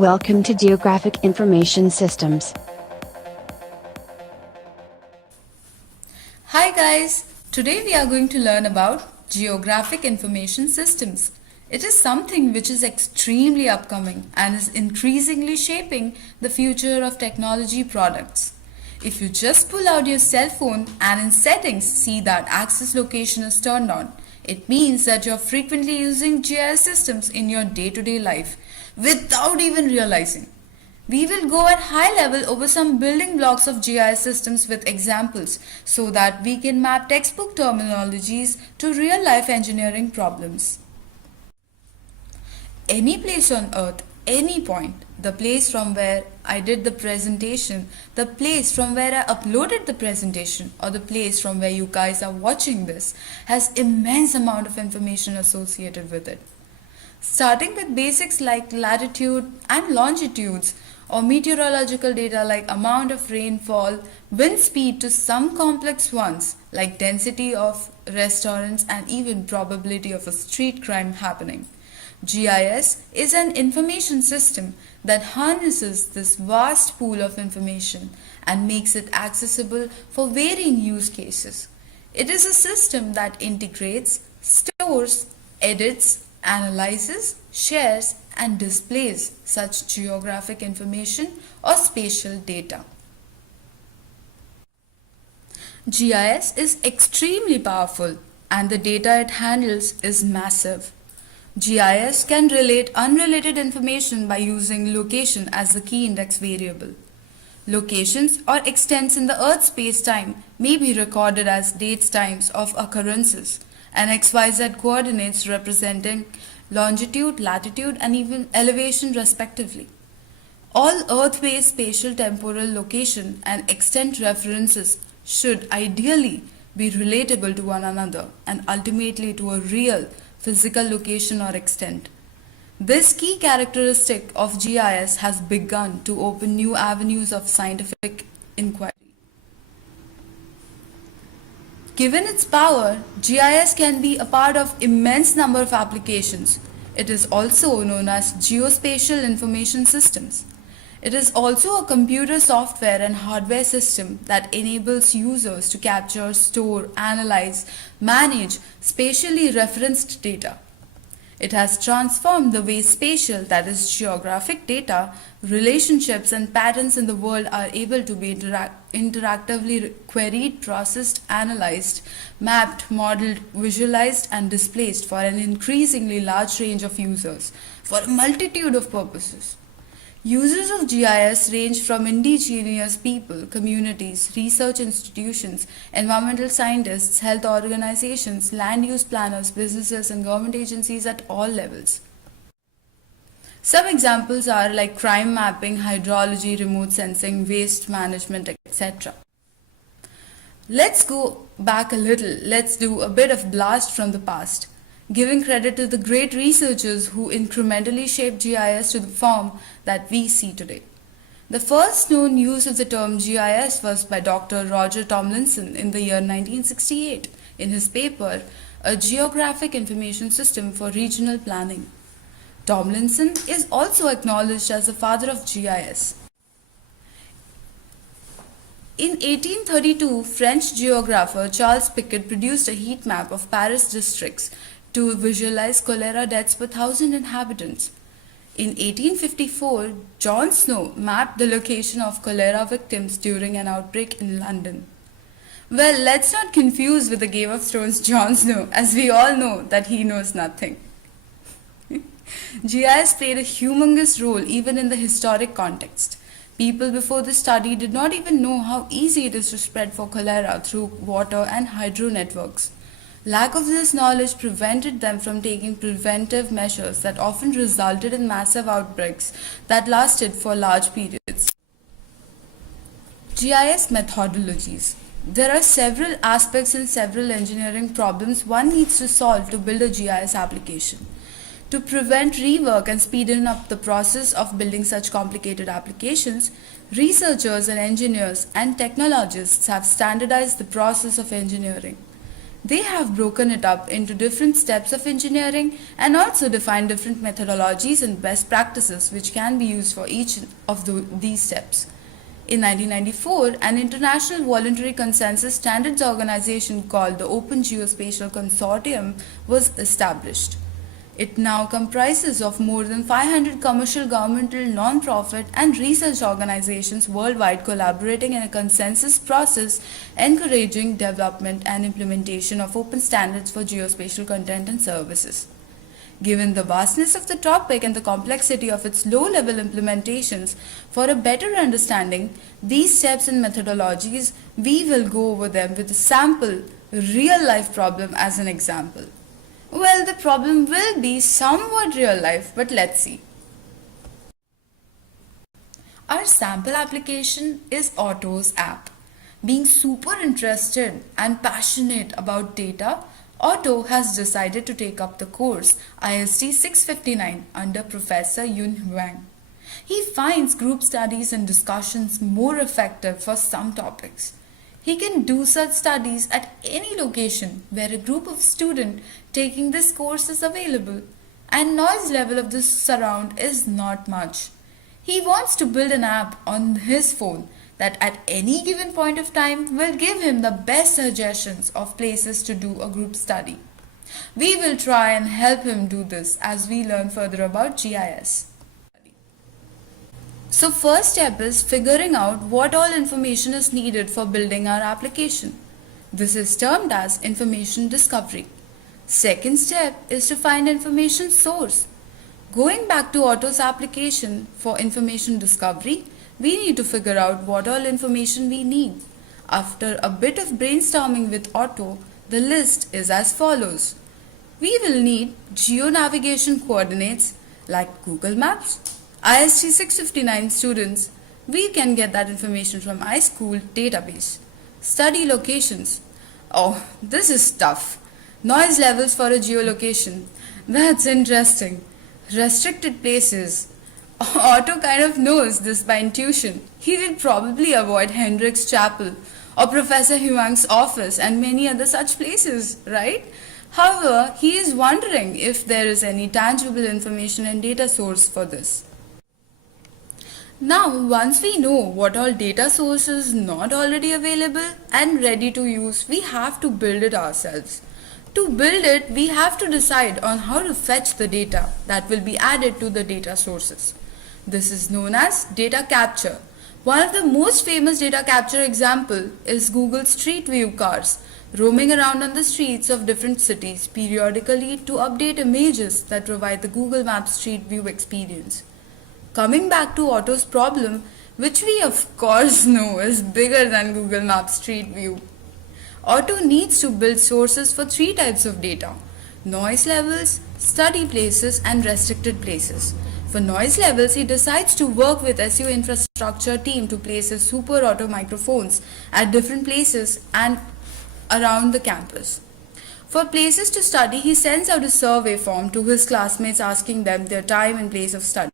Welcome to Geographic Information Systems. Hi guys, today we are going to learn about Geographic Information Systems. It is something which is extremely upcoming and is increasingly shaping the future of technology products. If you just pull out your cell phone and in settings see that access location is turned on, it means that you're frequently using GIS systems in your day-to-day life without even realizing. We will go at high level over some building blocks of GIS systems with examples so that we can map textbook terminologies to real-life engineering problems. Any place on earth, any point, the place from where I did the presentation, the place from where I uploaded the presentation, or the place from where you guys are watching this has immense amount of information associated with it. Starting with basics like latitude and longitudes, or meteorological data like amount of rainfall, wind speed, to some complex ones like density of restaurants and even probability of a street crime happening. GIS is an information system that harnesses this vast pool of information and makes it accessible for varying use cases. It is a system that integrates, stores, edits, analyzes, shares, and displays such geographic information or spatial data. GIS is extremely powerful and the data it handles is massive. GIS can relate unrelated information by using location as the key index variable. Locations or extents in the Earth's space-time may be recorded as dates times of occurrences, and XYZ coordinates representing longitude, latitude, and even elevation respectively. All Earth-based spatial temporal location and extent references should ideally be relatable to one another and ultimately to a real physical location or extent. This key characteristic of GIS has begun to open new avenues of scientific inquiry. Given its power, GIS can be a part of immense number of applications. It is also known as geospatial information systems. It is also a computer software and hardware system that enables users to capture, store, analyze, manage spatially referenced data. It has transformed the way spatial, that is geographic data, relationships and patterns in the world are able to be interactively queried, processed, analyzed, mapped, modeled, visualized and displaced for an increasingly large range of users for a multitude of purposes. Users of GIS range from indigenous people, communities, research institutions, environmental scientists, health organizations, land use planners, businesses, and government agencies at all levels. Some examples are like crime mapping, hydrology, remote sensing, waste management, etc. Let's go back a little. Let's do a bit of blast from the past, giving credit to the great researchers who incrementally shaped GIS to the form that we see today. The first known use of the term GIS was by Dr. Roger Tomlinson in the year 1968 in his paper, A Geographic Information System for Regional Planning. Tomlinson is also acknowledged as the father of GIS. In 1832, French geographer Charles Picot produced a heat map of Paris districts to visualize cholera deaths per 1,000 inhabitants. In 1854, John Snow mapped the location of cholera victims during an outbreak in London. Well, let's not confuse with the Game of Thrones Jon Snow, as we all know that he knows nothing. GIS played a humongous role even in the historic context. People before this study did not even know how easy it is to spread for cholera through water and hydro networks. Lack of this knowledge prevented them from taking preventive measures that often resulted in massive outbreaks that lasted for large periods. GIS methodologies. There are several aspects and several engineering problems one needs to solve to build a GIS application. To prevent rework and speeden up the process of building such complicated applications, researchers and engineers and technologists have standardized the process of engineering. They have broken it up into different steps of engineering and also defined different methodologies and best practices which can be used for each of these steps. In 1994, an international voluntary consensus standards organization called the Open Geospatial Consortium was established. It now comprises of more than 500 commercial, governmental, non-profit and research organizations worldwide collaborating in a consensus process encouraging development and implementation of open standards for geospatial content and services. Given the vastness of the topic and the complexity of its low-level implementations, for a better understanding these steps and methodologies, we will go over them with a sample real-life problem as an example. Well, the problem will be somewhat real life, but let's see. Our sample application is Otto's app. Being super interested and passionate about data, Otto has decided to take up the course IST659 under Professor Yun Huang. He finds group studies and discussions more effective for some topics. He can do such studies at any location where a group of students taking this course is available, and noise level of this surround is not much. He wants to build an app on his phone that at any given point of time will give him the best suggestions of places to do a group study. We will try and help him do this as we learn further about GIS. So first step is figuring out what all information is needed for building our application. This is termed as information discovery. Second step is to find information source. Going back to Otto's application for information discovery, we need to figure out what all information we need. After a bit of brainstorming with Otto, the list is as follows. We will need geo-navigation coordinates like Google Maps. IST659 students, we can get that information from iSchool database. Study locations. Oh, this is tough. Noise levels for a geolocation. That's interesting. Restricted places. Otto kind of knows this by intuition. He will probably avoid Hendrick's Chapel or Professor Huang's office and many other such places, right? However, he is wondering if there is any tangible information and data source for this. Now, once we know what all data sources not already available and ready to use, we have to build it ourselves. To build it, we have to decide on how to fetch the data that will be added to the data sources. This is known as data capture. One of the most famous data capture example is Google Street View cars roaming around on the streets of different cities periodically to update images that provide the Google Maps Street View experience. Coming back to Otto's problem, which we of course know is bigger than Google Maps Street View. Otto needs to build sources for three types of data: noise levels, study places, and restricted places. For noise levels, he decides to work with SU infrastructure team to place his Super Otto microphones at different places and around the campus. For places to study, he sends out a survey form to his classmates asking them their time and place of study.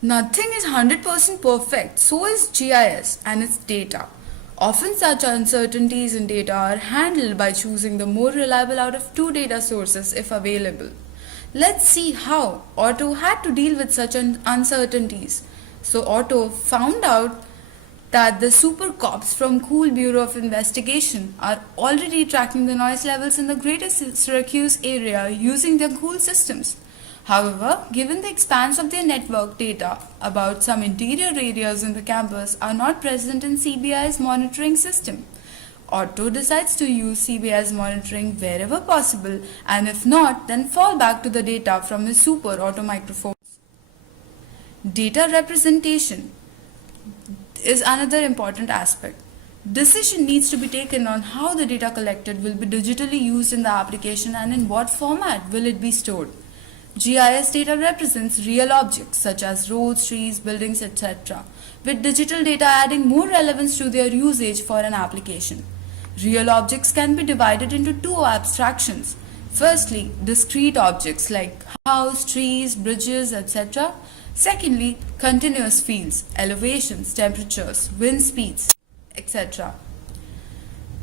Nothing is 100% perfect, so is GIS and its data. Often such uncertainties in data are handled by choosing the more reliable out of two data sources if available. Let's see how Otto had to deal with such uncertainties. So Otto found out that the super cops from Cool Bureau of Investigation are already tracking the noise levels in the greater Syracuse area using their Cool systems. However, given the expanse of their network, data about some interior areas in the campus are not present in CBI's monitoring system. Otto decides to use CBI's monitoring wherever possible, and if not, then fall back to the data from his Super Otto microphones. Data representation is another important aspect. Decision needs to be taken on how the data collected will be digitally used in the application and in what format will it be stored. GIS data represents real objects such as roads, trees, buildings, etc., with digital data adding more relevance to their usage for an application. Real objects can be divided into two abstractions. Firstly, discrete objects like house, trees, bridges, etc. Secondly, continuous fields, elevations, temperatures, wind speeds, etc.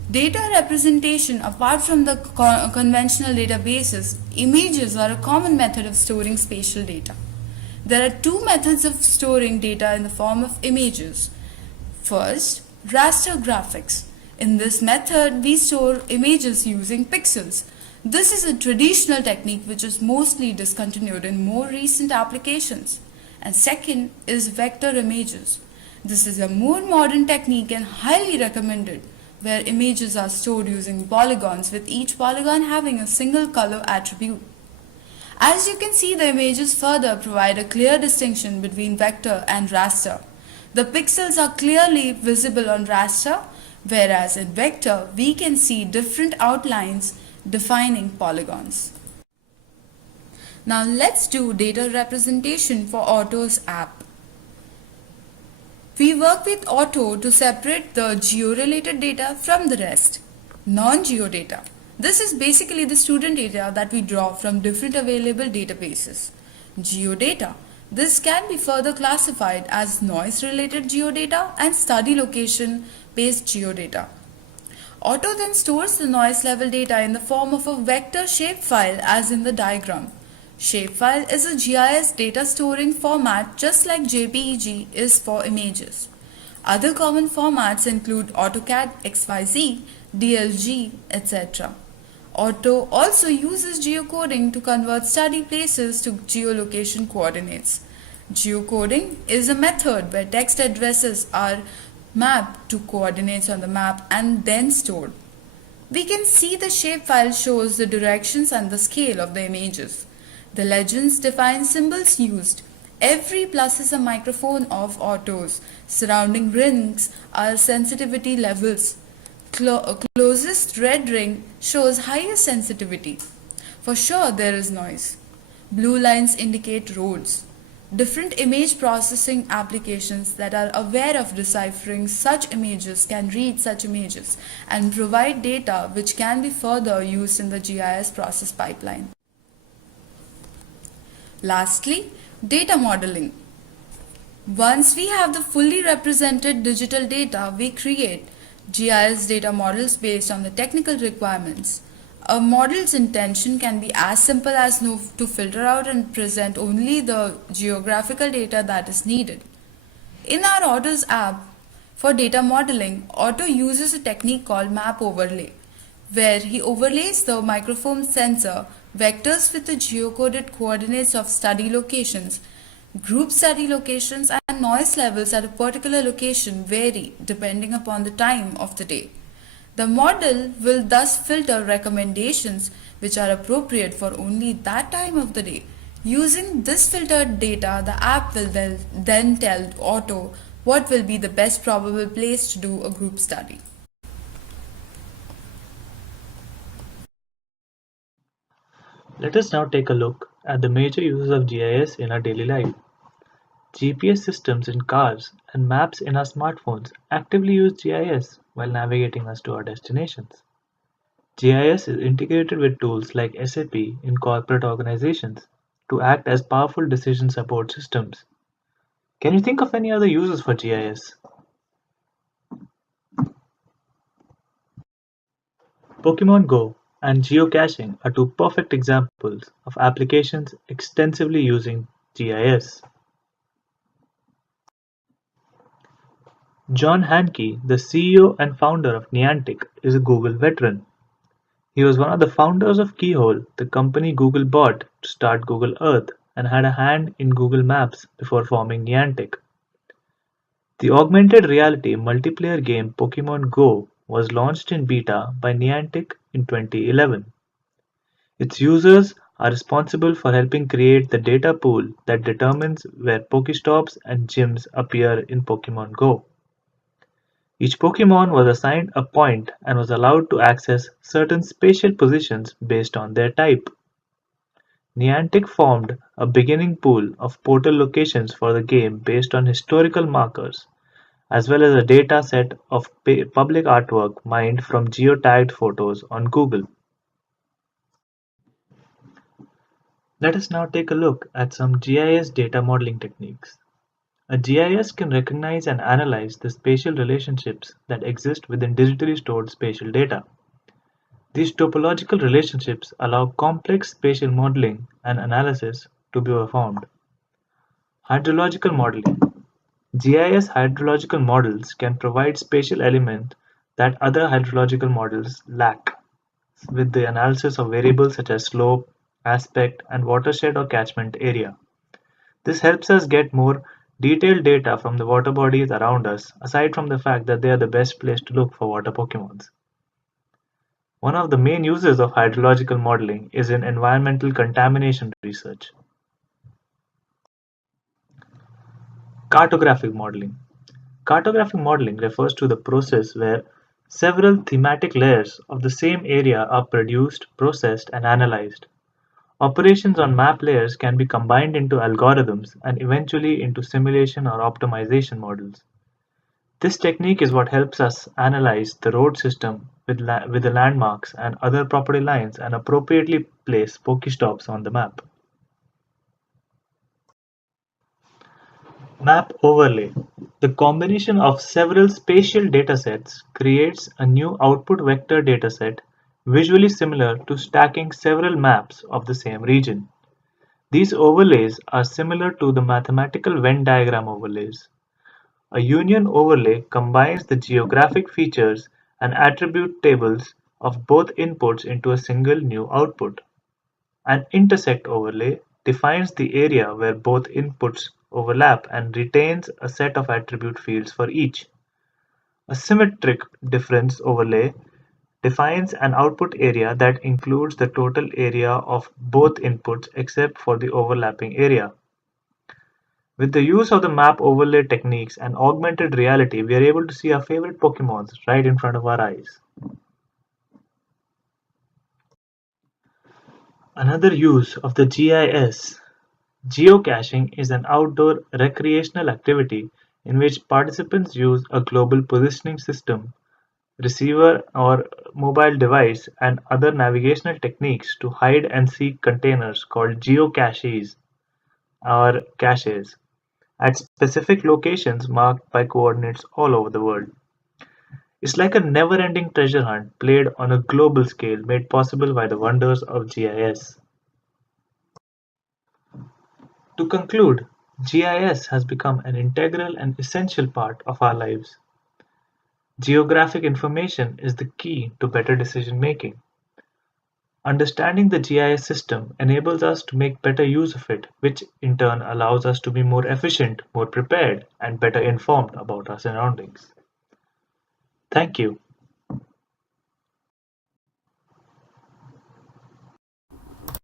Data representation, apart from the conventional databases, images are a common method of storing spatial data. There are two methods of storing data in the form of images. First, raster graphics. In this method, we store images using pixels. This is a traditional technique which is mostly discontinued in more recent applications. And second is vector images. This is a more modern technique and highly recommended, where images are stored using polygons, with each polygon having a single color attribute. As you can see, the images further provide a clear distinction between vector and raster. The pixels are clearly visible on raster, whereas in vector we can see different outlines defining polygons. Now let's do data representation for Auto's app. We work with Auto to separate the geo-related data from the rest, non-geo data. This is basically the student data that we draw from different available databases. Geodata. This can be further classified as noise-related geodata and study location-based geodata. Auto then stores the noise level data in the form of a vector shapefile as in the diagram. Shapefile is a GIS data storing format just like JPEG is for images. Other common formats include AutoCAD XYZ, DLG, etc. Auto also uses geocoding to convert study places to geolocation coordinates. Geocoding is a method where text addresses are mapped to coordinates on the map and then stored. We can see the shapefile shows the directions and the scale of the images. The legends define symbols used. Every plus is a microphone of Autos. Surrounding rings are sensitivity levels. Closest red ring shows highest sensitivity. For sure there is noise. Blue lines indicate roads. Different image processing applications that are aware of deciphering such images can read such images and provide data which can be further used in the GIS process pipeline. Lastly, data modeling. Once we have the fully represented digital data, we create GIS data models based on the technical requirements. A model's intention can be as simple as to filter out and present only the geographical data that is needed. In our Auto's app, for data modeling, Auto uses a technique called map overlay, where he overlays the microphone sensor vectors with the geocoded coordinates of study locations. Group study locations and noise levels at a particular location vary depending upon the time of the day. The model will thus filter recommendations which are appropriate for only that time of the day. Using this filtered data, the app will then tell Auto what will be the best probable place to do a group study. Let us now take a look at the major uses of GIS in our daily life. GPS systems in cars and maps in our smartphones actively use GIS while navigating us to our destinations. GIS is integrated with tools like SAP in corporate organizations to act as powerful decision support systems. Can you think of any other uses for GIS? Pokemon Go and geocaching are two perfect examples of applications extensively using GIS. John Hanke, the CEO and founder of Niantic, is a Google veteran. He was one of the founders of Keyhole, the company Google bought to start Google Earth, and had a hand in Google Maps before forming Niantic. The augmented reality multiplayer game Pokemon Go was launched in beta by Niantic in 2011. Its users are responsible for helping create the data pool that determines where Pokestops and gyms appear in Pokemon Go. Each Pokemon was assigned a point and was allowed to access certain spatial positions based on their type. Niantic formed a beginning pool of portal locations for the game based on historical markers, as well as a data set of public artwork mined from geotagged photos on Google. Let us now take a look at some GIS data modeling techniques. A GIS can recognize and analyze the spatial relationships that exist within digitally stored spatial data. These topological relationships allow complex spatial modeling and analysis to be performed. Hydrological modeling. GIS hydrological models can provide spatial elements that other hydrological models lack, with the analysis of variables such as slope, aspect, and watershed or catchment area. This helps us get more detailed data from the water bodies around us, aside from the fact that they are the best place to look for water Pokemons. One of the main uses of hydrological modeling is in environmental contamination research. Cartographic modeling. Cartographic modeling refers to the process where several thematic layers of the same area are produced, processed, and analyzed. Operations on map layers can be combined into algorithms and eventually into simulation or optimization models. This technique is what helps us analyze the road system with the landmarks and other property lines and appropriately place Pokestops on the map. Map overlay. The combination of several spatial datasets creates a new output vector dataset visually similar to stacking several maps of the same region. These overlays are similar to the mathematical Venn diagram overlays. A union overlay combines the geographic features and attribute tables of both inputs into a single new output. An intersect overlay defines the area where both inputs overlap and retains a set of attribute fields for each. A symmetric difference overlay defines an output area that includes the total area of both inputs except for the overlapping area. With the use of the map overlay techniques and augmented reality, we are able to see our favorite Pokemons right in front of our eyes. Another use of the GIS. Geocaching is an outdoor recreational activity in which participants use a global positioning system, receiver or mobile device, and other navigational techniques to hide and seek containers called geocaches or caches at specific locations marked by coordinates all over the world. It's like a never-ending treasure hunt played on a global scale made possible by the wonders of GIS. To conclude, GIS has become an integral and essential part of our lives. Geographic information is the key to better decision making. Understanding the GIS system enables us to make better use of it, which in turn allows us to be more efficient, more prepared, and better informed about our surroundings. Thank you.